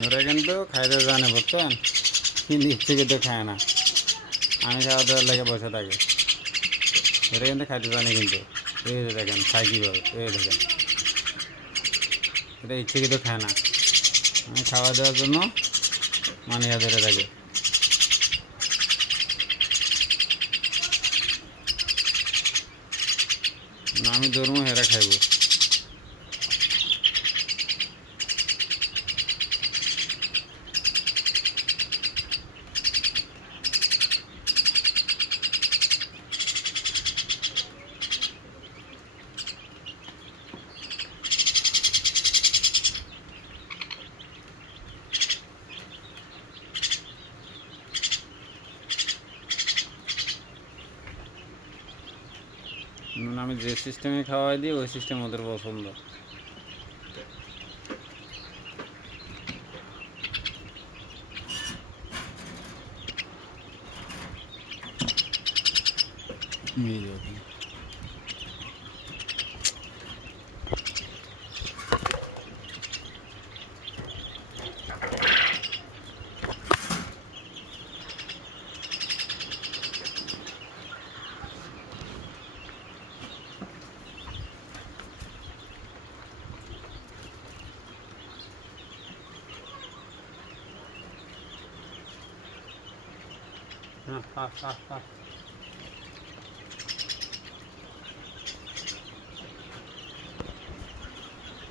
ওরা কিন্তু খাইতে জানে বুঝছেন, কিন্তু ইচ্ছে কিন্তু খায় না। আমি খাওয়া দাওয়ার লেগে বসে থাকি। ওরা কিন্তু খাইতে জানে, কিন্তু এই যে দেখেন খাই কীভাবে, এই দেখেন এটা ইচ্ছে কিন্তু খায় না। আমি খাওয়া দেওয়ার জন্য মানে ধরে থাকে। না আমি ধরবো, হেরা খাইব। আমি যে সিস্টেমে খাওয়াই দিই ওই সিস্টেম ওদের পছন্দ। এই দেখুন হ্যাঁ, হ্যাঁ, হ্যাঁ, হ্যাঁ।